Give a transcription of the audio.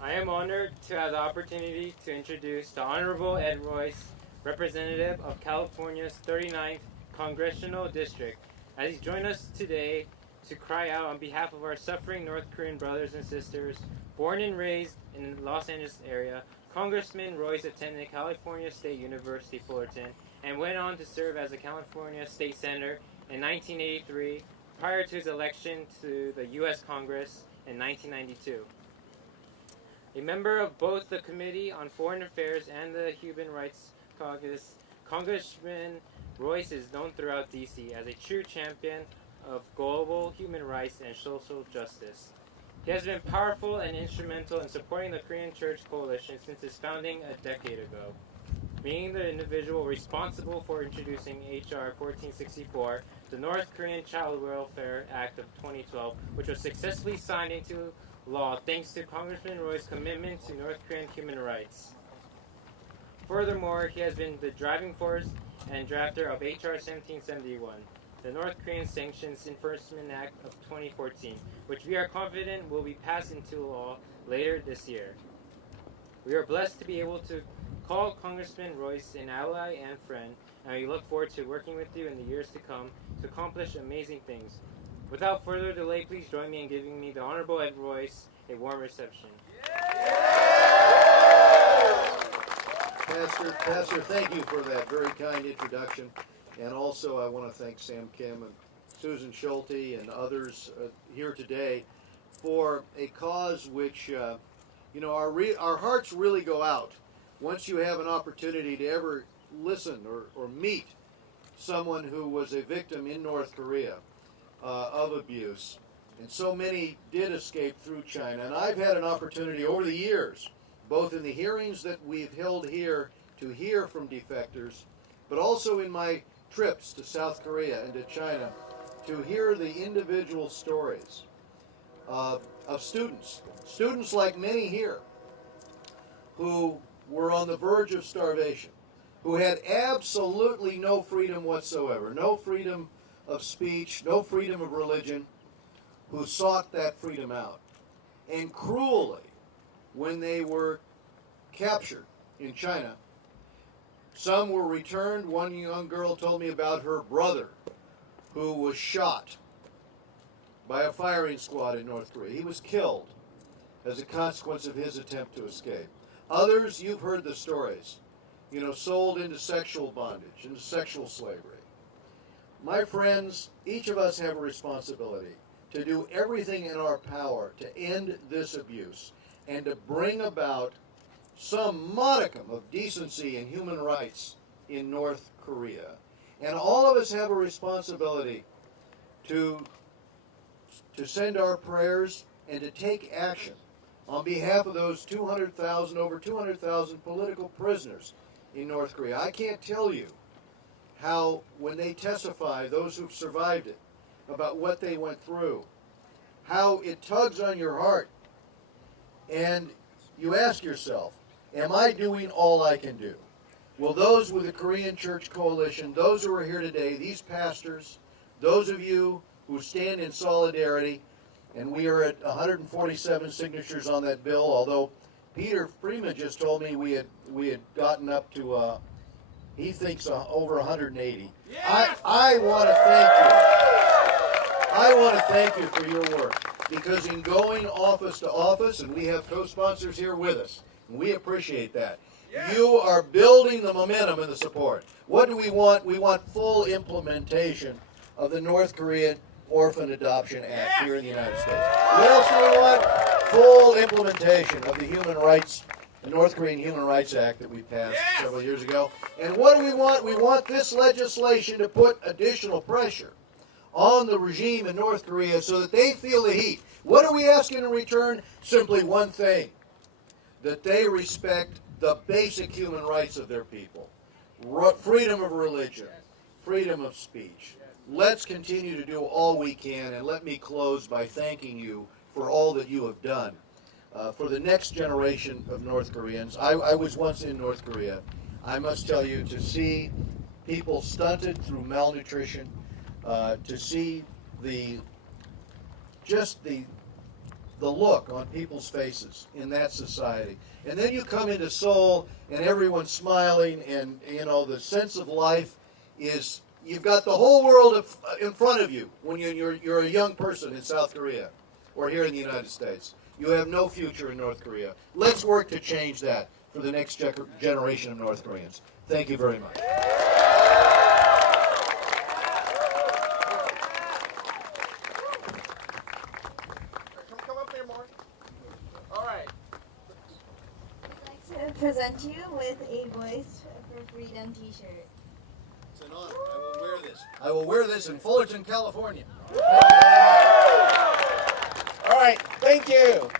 I am honored to have the opportunity to introduce the Honorable Ed Royce, representative of California's 39th Congressional District, as he joined us today to cry out on behalf of our suffering North Korean brothers and sisters. Born and raised in the Los Angeles area, Congressman Royce attended California State University, Fullerton, and went on to serve as a California State Senator in 1983 prior to his election to the U.S. Congress in 1992. A member of both the Committee on Foreign Affairs and the Human Rights Caucus, Congressman Royce is known throughout D.C. as a true champion of global human rights and social justice. He has been powerful and instrumental in supporting the Korean Church Coalition since its founding a decade ago, being the individual responsible for introducing H.R. 1464, the North Korean Child Welfare Act of 2012, which was successfully signed into law thanks to Congressman Roy's commitment to North Korean human rights. Furthermore, he has been the driving force and drafter of H.R. 1771, the North Korean Sanctions Enforcement Act of 2014, which we are confident will be passed into law later this year. We are blessed to be able to call Congressman Royce an ally and friend, and we look forward to working with you in the years to come to accomplish amazing things. Without further delay, please join me in giving me the Honorable Ed Royce a warm reception. Pastor, thank you for that very kind introduction. And also I want to thank Sam Kim and Susan Schulte and others here today for a cause which, our hearts really go out once you have an opportunity to ever listen or meet someone who was a victim in North Korea of abuse. And so many did escape through China. And I've had an opportunity over the years, both in the hearings that we've held here to hear from defectors, but also in my trips to South Korea and to China, to hear the individual stories of students like many here, who were on the verge of starvation, who had absolutely no freedom whatsoever, no freedom of speech, no freedom of religion, who sought that freedom out. And cruelly, when they were captured in China, some were returned. One young girl told me about her brother who was shot by a firing squad in North Korea. He was killed as a consequence of his attempt to escape. Others, you've heard the stories, sold into sexual bondage, into sexual slavery. My friends, each of us have a responsibility to do everything in our power to end this abuse and to bring about some modicum of decency and human rights in North Korea. And all of us have a responsibility to send our prayers and to take action on behalf of those over 200,000 political prisoners in North Korea. I can't tell you how, when they testify, those who've survived it, about what they went through, how it tugs on your heart. And you ask yourself, am I doing all I can do? Well, those with the Korean Church Coalition, those who are here today, these pastors, those of you who stand in solidarity, and we are at 147 signatures on that bill, although Peter Freeman just told me we had gotten up to, he thinks, over 180. Yeah. I want to thank you. I want to thank you for your work, because in going office to office, and we have co-sponsors here with us, and we appreciate that, you are building the momentum and the support. What do we want? We want full implementation of the North Korean Orphan Adoption Act here in the United States. What else do we want? Full implementation of the North Korean Human Rights Act that we passed several years ago. And what do we want? We want this legislation to put additional pressure on the regime in North Korea so that they feel the heat. What are we asking in return? Simply one thing: that they respect the basic human rights of their people. Freedom of religion, freedom of speech. Let's continue to do all we can, and let me close by thanking you for all that you have done. For the next generation of North Koreans, I was once in North Korea. I must tell you, to see people stunted through malnutrition, to see the the look on people's faces in that society. And then you come into Seoul and everyone's smiling, and you know the sense of life is, you've got the whole world in front of you when you're a young person in South Korea or here in the United States. You have no future in North Korea. Let's work to change that for the next generation of North Koreans. Thank you very much. Come up here more. All right. I'd like to present you with a Voice for Freedom t-shirt. It's an honor. I will wear this. I will wear this in Fullerton, California. All right. Thank you.